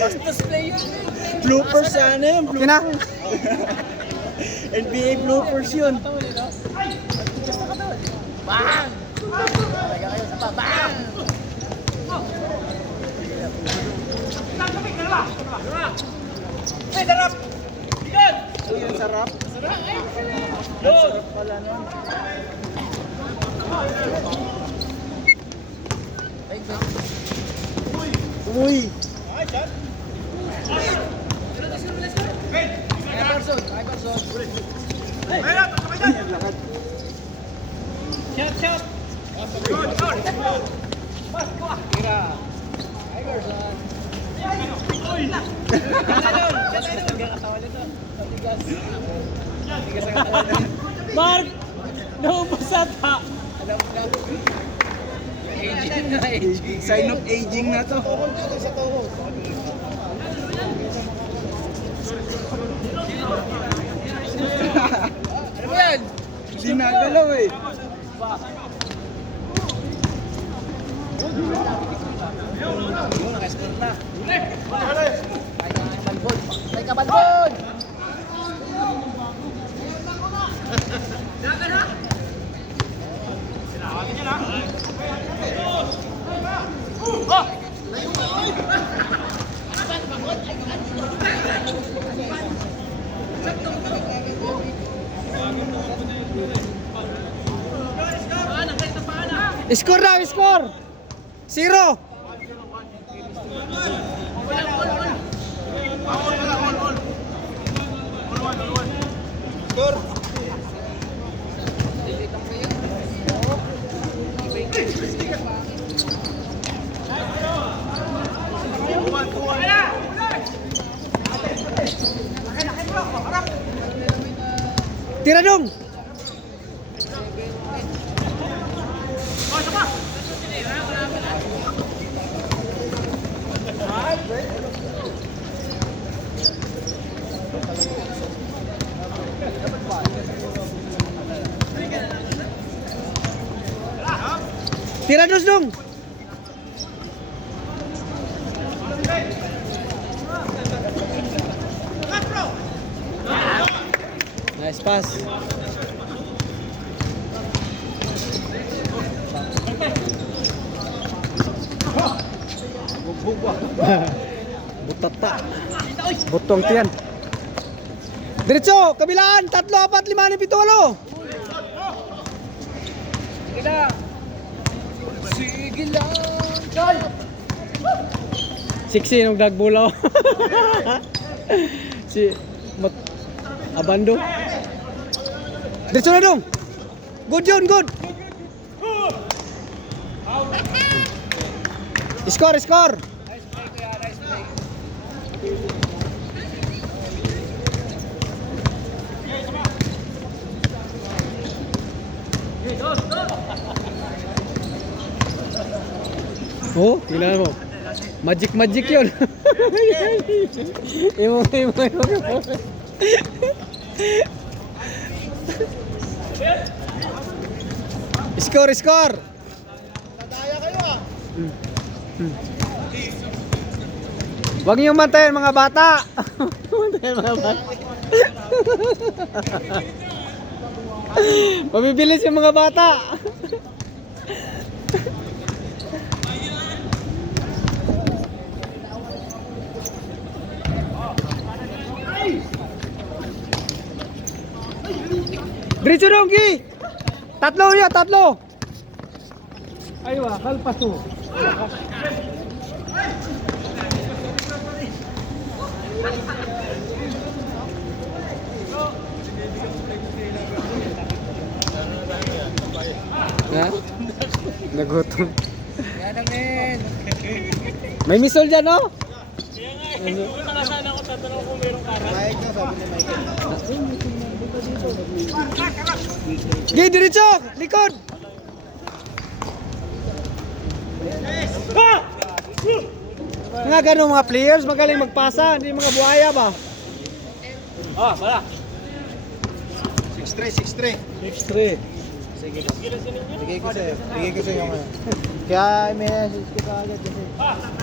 Bastos player. Bloopers sana yun. Okay na? NBA bloopers yun. Bang! Talaga kayo sa pa. Bang! Hey, darap! Bigan! Uy, ang sarap. Sarap! Sarap pala nun. Uy! Shot! Tira! Iverson! Mark! Naubasat ha! Aging na aging. Sign of aging na to. Ano ba yan? Hindi nagalaw eh. Yung naka-score na. May kabalbon! Score daw, score! 0! Tira dong! Tira dos dong! Nice pass. Butata. Butong tiyan. Diretso, kabilaan, 3, 4, 5, 6, 7, 8. Sige lang! Sige lang! Joy! Siksi nung dagbulaw. Si Abando. Diretso na dong. Good yun, good. Score, score. Nice play kuya, nice play. Oh, tingnan mo. Magic yun. Imo. Score. Nadaya kayo ah! Huwag niyong mantayin mga bata. Mantayin mga bata. Mabibilis yung mga bata. Diretso dong, Gi! 3 yun, 3! Aywa, kalpaso. Ha? Nagutom. Yan ang men! May misol dyan, no? Gi, diretso! Likod! Mga ganun mga players, magaling magpasa, hindi mga buhaya ba? Ah, wala! 6-3. 6-3. Bigay ko sa'yo. Bigay ko sa'yo ngayon. Kaya may message ko kaagad kasi.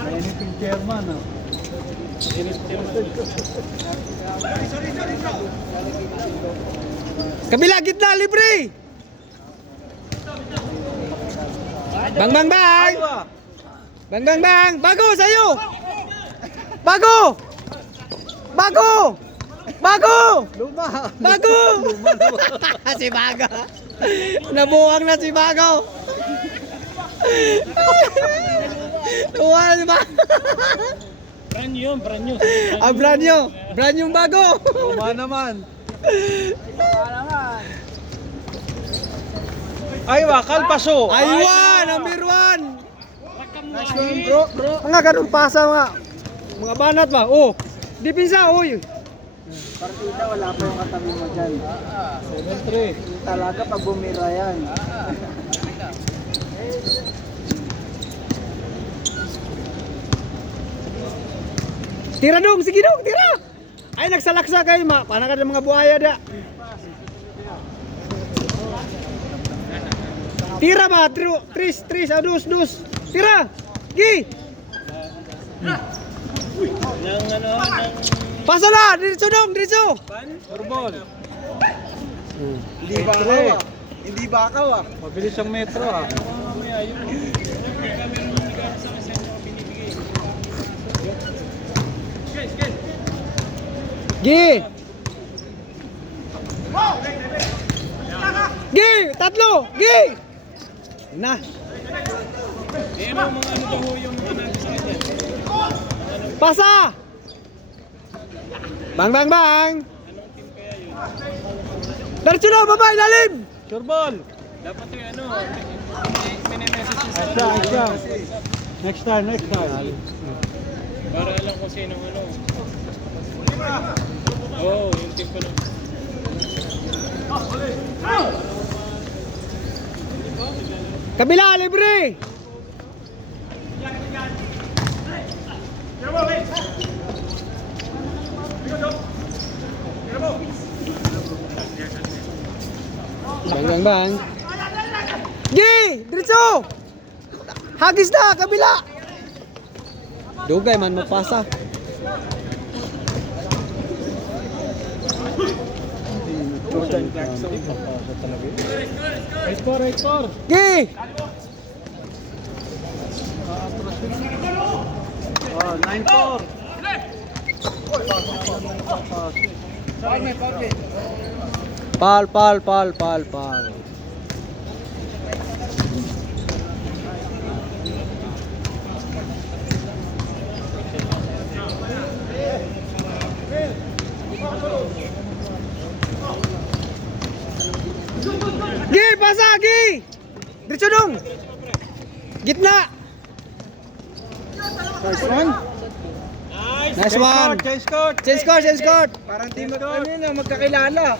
Mainit yung chairman, ah. Kabila, gitna, libre! Bang, bang, bang! Bang, bang, bang! Bago, sa'yo! Bago! Bago! Bago! Luma! Bago! Si Bago! Nabuwang na si Bago! Tuwa si Bago! Brand new yun, brand new. Ah, brand new! Brand new bago! Luma naman! Ay, wakal paso! Aywan! Number one! Nice one, bro, bro! Mga ganun pasa mga banat ba? Oh! Dipinsa, oy! Partida, wala pa yung katabi mo dyan. 7-3. Talaga pag bumira yan. Tira dong! Sige dong! Tira! Ay, nagsalaksa kayo, paano ka ng mga buhaya da? Tira ba? Tris, dus! Tira! Gi! Paso na! Diretso dong! Diretso! Turbol. Hindi bakaw, ah. Hindi bakaw, ah. Mabilis ang metro, ah. Gi! Gi! Tatlo! Gi! Na! Pasa! Bang, bang, bang! Diretso na! Baba! Ilalim! Turbol. Dapat yung ano, Next time. para alam kung sino ano. Oo, yung team ko na. Kabila! Libre! Bang, bang, bang! Gi! Diretso! Hagis na! Kabila! Dugay man magpasa. Jordan Clarkson. Right for. Gi! Oh, 9-4. Pal. Gi, pasa, Gi! Diretso dong! Gitna! Nice one. Nice one! Change court! Parang di magkakilala.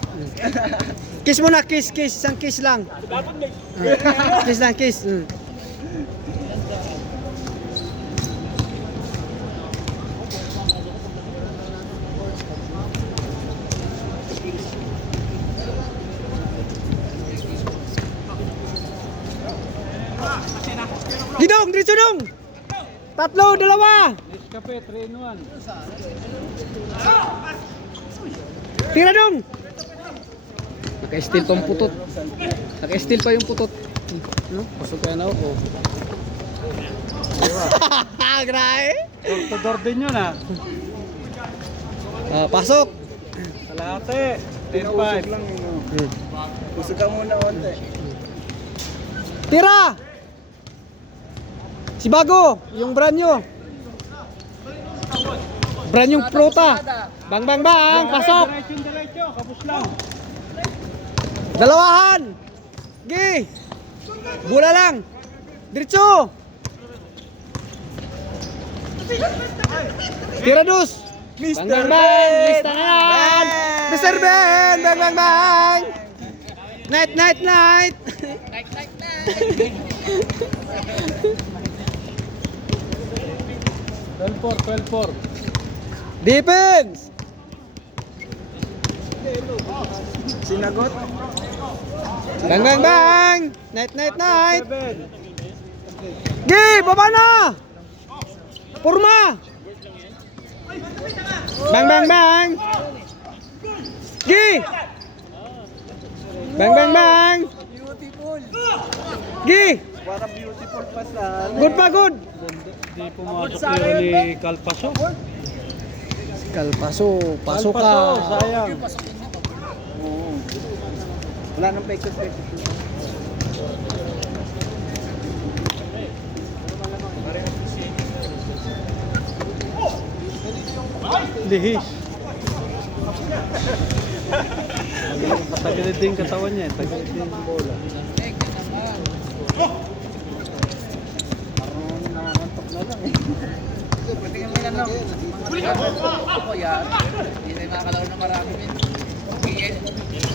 Kiss muna, kiss. Isang kiss lang. Kiss. Gidong, diretso dong! Tatlo, dalawa! Nescafe 3-in-1. Tira dong! Naka-steal pa yung putot. Naka-steal pa yung putot. No? Pasok kaya na ako. Grabe! Door to door din yun, ah. Pasok! Kalate. 10-5 lang yun. Usog ka muna onte. Tira! Si Bago, yung brand new. Brand yung pruta. Bang, pasok! Diretso. Kapos lang. Dalawahan! Gi! Bola lang! Diretso! Tira dus! Bang! Lista na yan! Mr. Ben! Bang! Night! 12-4. Defense! Sinagot. Bang, bang, bang! Night, night, night! 7. Gi, baba na! Purma! Bang, bang, bang! Gi! Bang, bang, bang! Beautiful. Gi! Para beautiful pa sa Good pa, good! Di pumasok yun ni Kalpaso. Kalpaso, pasok ka! Sayang. Oo. Wala nang pekos-pekos. Lihis. Patagalid din katawan niya. Patagalid din yung bola. Parang nakakantok na lang eh. Patingin mo lang lang. Ako yan. Hindi tayo makakalaro na marami.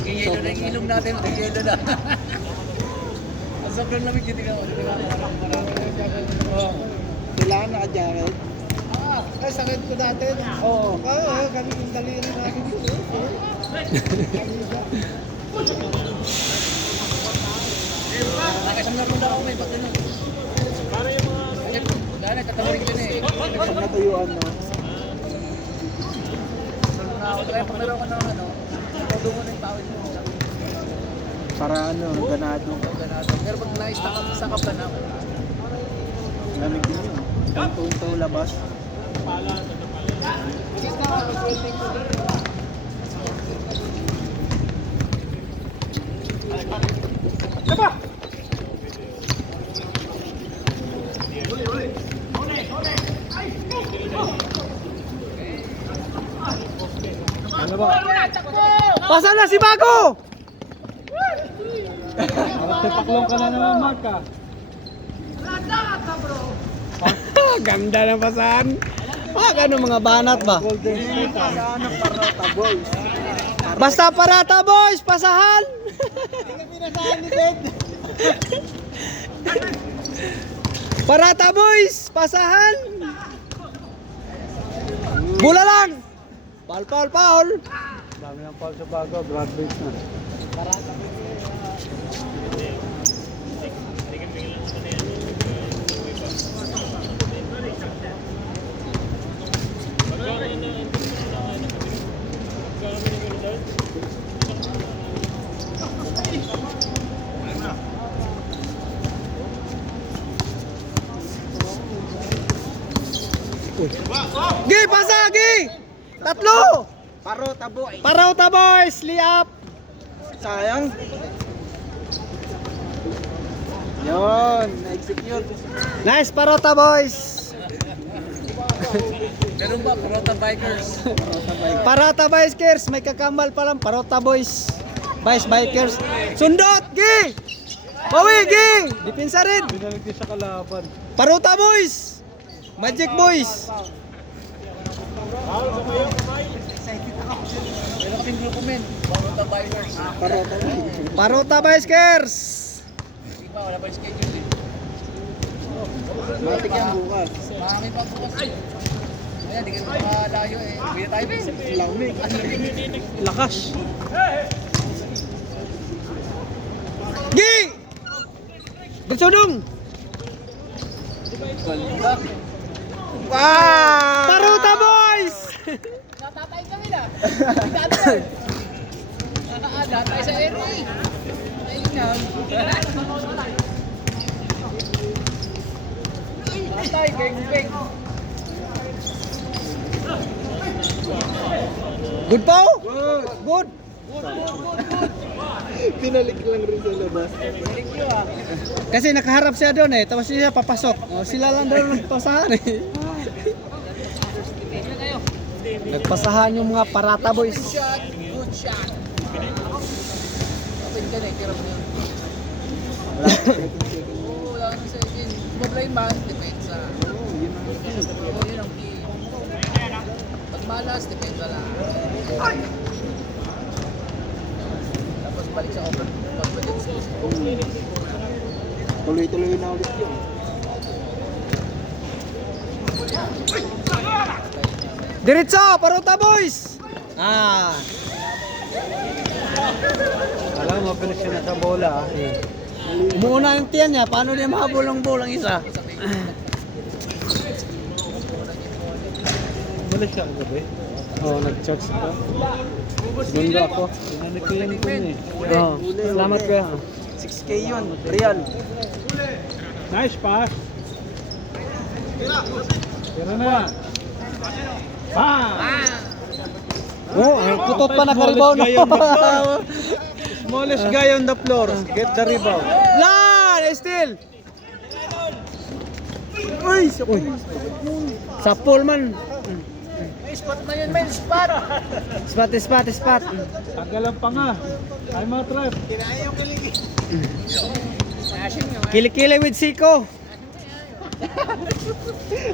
Giyelo na yung ilong natin. Giyelo na. Ang sobrang lamig yun. Tingnan mo. Hindi tayo makakalaro na marami. Kailangan naka-jacket. Ay, sakit ko dati. Oo. Kami yung daliri natin. Nakasang laro na ako may pagkano. Dahil tatawarin ko na eh. Isang natuyuan no. Kaya pag meron ka ng ano, todo mo na yung tawid mo. Para ano, ganado. Ganado. Pero pag sa ka na, Lamig din yun. Tunto labas. Ano ba? Pasa na si Bago! Tipaklong ka na naman, Mark ah. Ganda ng pasahan. Ganun mga banat ba? Golden State ah. Saan ang Parata Boys? Basta Parata boys, pasahan! Parata boys, pasahan! Bola lang! Paul, Paul, Paul! Dami ng foul sa bago. Broad base na. Gi, pasa, Gi! Tatlo! Parota Boys. Parauta boys, liap! Sayang. Yun, na-execute. Nice, Parauta boys! meron ba? Parota Bikers. Parauta bikers, may kakambal pa lang, Parauta boys. Vice bikers. Sundot, Gi! Bawi, Gi! Dipinsa rin! Binalik din sa kalaban. Parauta boys! Magic boys! Meron kaming grupo men. Parota Bikers. Parota Boys. Parauta bikers! Hindi pa, wala pa yung schedule eh. Matik yan bukas. Marami pa bukas. Ayan, di ka makalayo eh. Bili tayo men. Lamig. Lakas. Gi! Gutsudong! Wow! Parauta boys! Natatay kami na. Natatay sa area eh. Ayun na. Tatay, geng-geng. Good po? Good. Good! Pinalik lang rin sa labas. Thank you ah. Kasi nakaharap siya doon eh, tapos siya papasok. Sila lang daw nagpasahan eh. Nagpasahan yung mga Parata boys. Good shot. Good shot. Open ka na eh. Kirap na yun. Wala pa second. Oo, wala ka ng second. Mablay man, depensa. Oo, yun ang Oo, yun ang key. Pag malas, depensa lang. Tapos balik sa open. Pag-budget skills. tuloy-tuloy na ulit yun. Diretso, Parauta boys! Alam mo, mabilis siya na sa bola. Umuuna yung tiyan niya, paano niya mahabol ang bola ang isa? Mabilis siya kagabi. Oo, nag-charge ka. Segundo ako. Pinanikilan ko yun eh. Oo, salamat kuya. 6K yun, real. Nice pass. Tira na. Bang! Oo, putot pa nakaribaw na. Smallest guy on the floor. Get the rebound. Lan! Still! Uy! Sa pool man. May spot na yun, may spot. Spot. Tagalan pa nga. Ay mga trap. Kili-kili with Siko.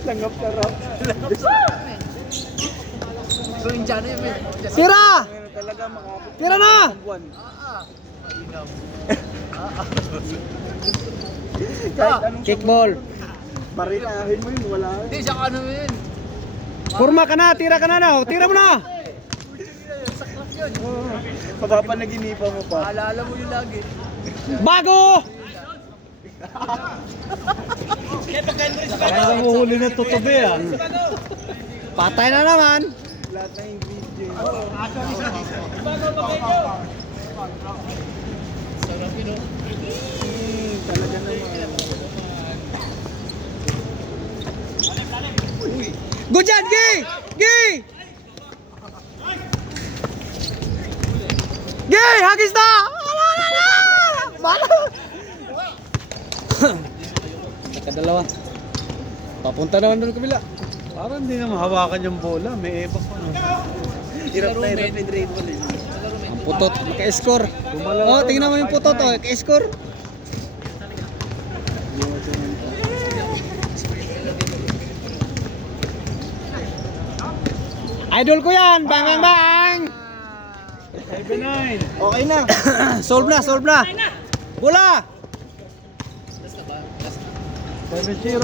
Langgap ka raw. So, Indiano yun, may. Tira! Pero talaga makabot Tira na! ng buwan. Kahit anong Kickball. marinahin mo yun, wala. Hindi, siya ano yun. Kurma ka na, tira ka na na. Tira mo na. Papapanaginipan mo pa. Maalala mo yun lagi. Bago! Parang uhuli na tutubi ah. Patay na naman. Lahat ng ingredients. Sarap yun, oh. Talaga naman. Good job, Gi! Gi! Gi! Hagis na! Bala! Nakadalawa. Papunta naman doon kabila. Parang hindi na mahawakan yung bola. May ebak pa. Hirap na hirap yung dribble eh. Ang putot, naka-score. Oh, tingnan mo yung putot, oh, naka-score. Idol ko yan! Bang, bang, bang! 7-9. Okay na. Solve na! Bola! 7-0.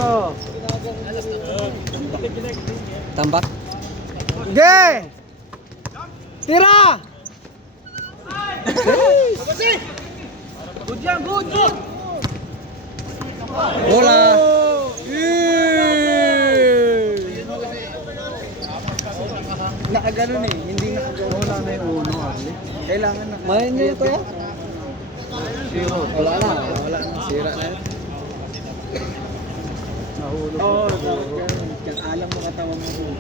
Tambak. Ge! Tira! Good yan, good, good. Bola! Nakaganon eh. Hindi nakaganon. Wala na yung uno. Kailangan na. Main niyo ito ya? Wala na. Sira na yun. Nahulog. Oo, dapat ganun. Kaya alam mo katawan mo.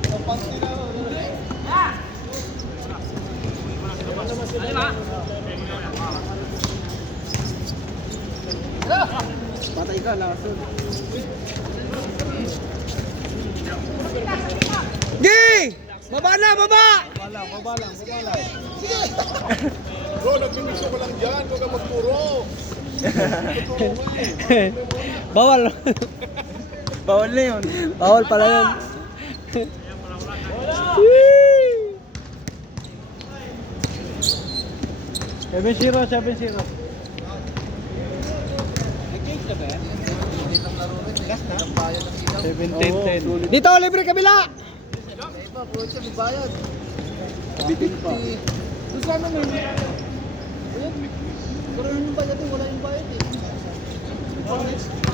Patay ka, lason. Gi! Baba na, baba! Babalang. Bro, nagmimisyo ko lang dyan, huwag ka magpuro. Bawal. Bawal na yun. Bawal pala yun. 7-0. 17-10. Dito, libre kabila! May iba, puro siya, may bayad. Bitin pa. Doon sa ano, may. Ayun. Karoon yung bayad eh, wala yung bayad eh.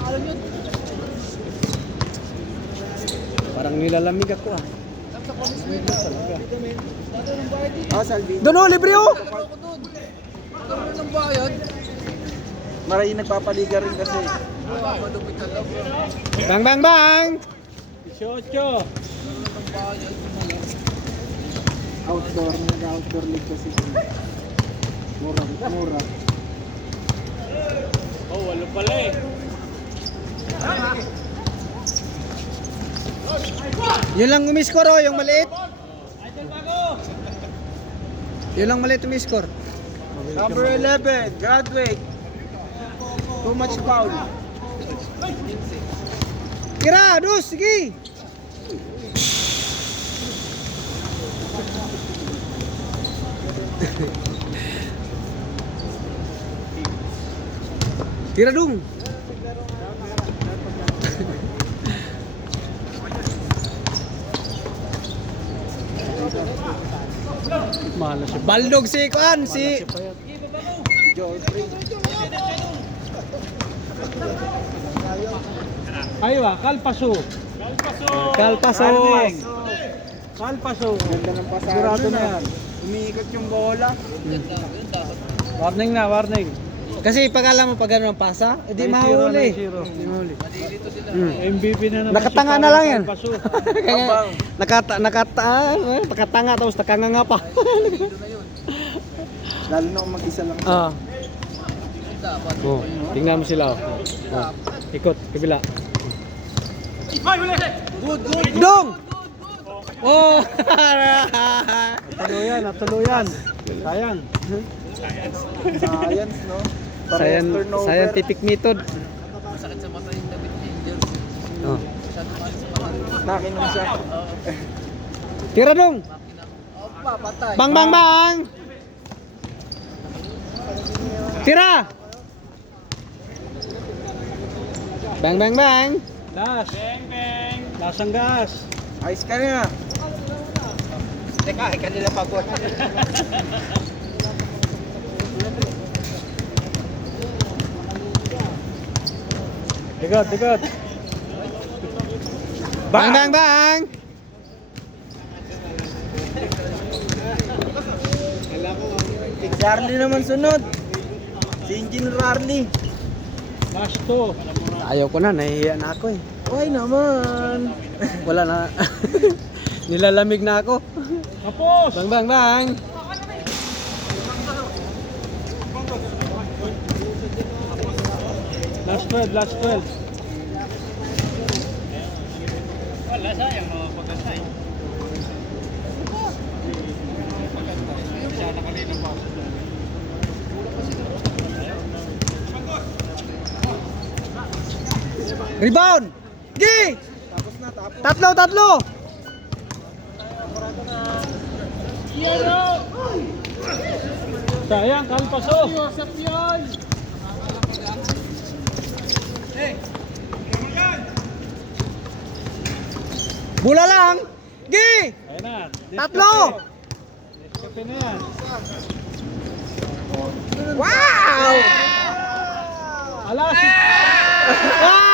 Alam yun. Parang nilalamig ako ah. Sa police mo yun. Dati yung bayad eh. Ah, Salvi. Doon oh, libre oh! Nagkaroon ko doon. Karoon ng bayad. Maray nagpapaliga rin kasi. Wala, malupit na lang. Bang, bang, bang! 18. Outdoor, nag-outdoor league kasi. Mura. Oh, wala pala eh. Yun lang umiscore oh, yung maliit. Yun lang maliit umiscore. Number 11, graduate. Too much foul. Kira, dus, sige! Tira dong. Mahal na siya. Baldog si Kuan, si Aywa, Kalpaso. Kalpaso. Kalpaso. Ganda ng pasado Sigurado na yan. Umiikot yung bola. Warning na, warning. Kasi pag alam mo pag ano ang pasa, edi 9-0, mahuli. 9-0. Hindi mahuli. MVP na naman Nakatanga si na lang yan. Kalpaso. Kaya nakatanga tapos nakanganga pa. Lalo na kung mag-isa lang. Ah. Oh, tingnan mo sila. Oh. Ikot kabila. Dong. Oh. Natuluyan. Sayang. Science, no? Parehas turnover. Scientific method. Masakit sa mata yung David Angel. Oh. Masyado mahal sa mata. Nakinom siya. Tira dong. Opa, patay. Bang bang bang. Tira. Bang bang bang. Last. Bang, bang. Lasang gas. Ayos ka na. Teka, kanila pagod. Tigot. Bang bang bang. Si Rarly naman sunod. Si Engineer Rarly. Last 2. Ayaw ko na, nahihiya na ako eh. Why naman? Wala na. Nilalamig na ako. Tapos. Bang bang bang. Last 12, last 12. Rebound. Gi. Tatlo. Sayang, Kalpaso. Bola lang. Gi. Ayun na. Tatlo. Kape na yan. Wow. Alas. Ah!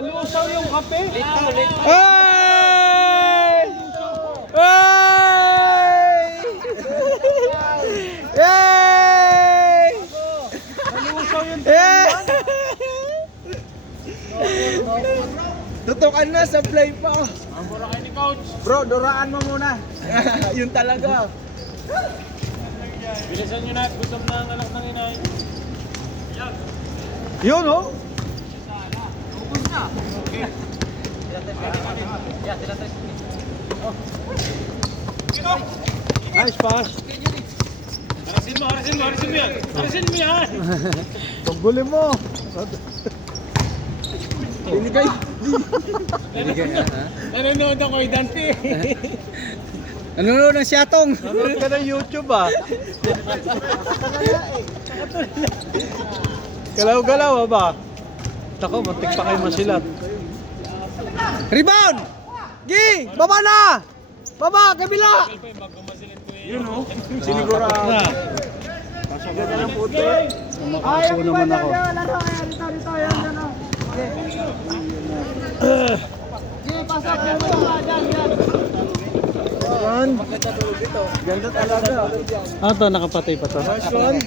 Nalusaw yung kape. Nalusaw yung Tutukan na, supply pa. Bro, duraan mo muna. Yun talaga. Bilisan nyo na. Gutom na ang anak ng inay. Yun oh. Nice pass. Harasin mo yan. Pagguli mo. Binigay. Nanonood ako kay Dante. Nanonood ng siyatong. Nanonood ka ng YouTube ah. Galaw-galaw ba? Tako, matik pa kayo masilat. Rebound. Gi. Baba na. Baba kabila. Yun o. Sinigurado. Na. Ganda ng puto. Makakapo naman ako. Laro kaya dito. Yan. Ganda talaga. Ah, to nakapatay pa to. Nice one.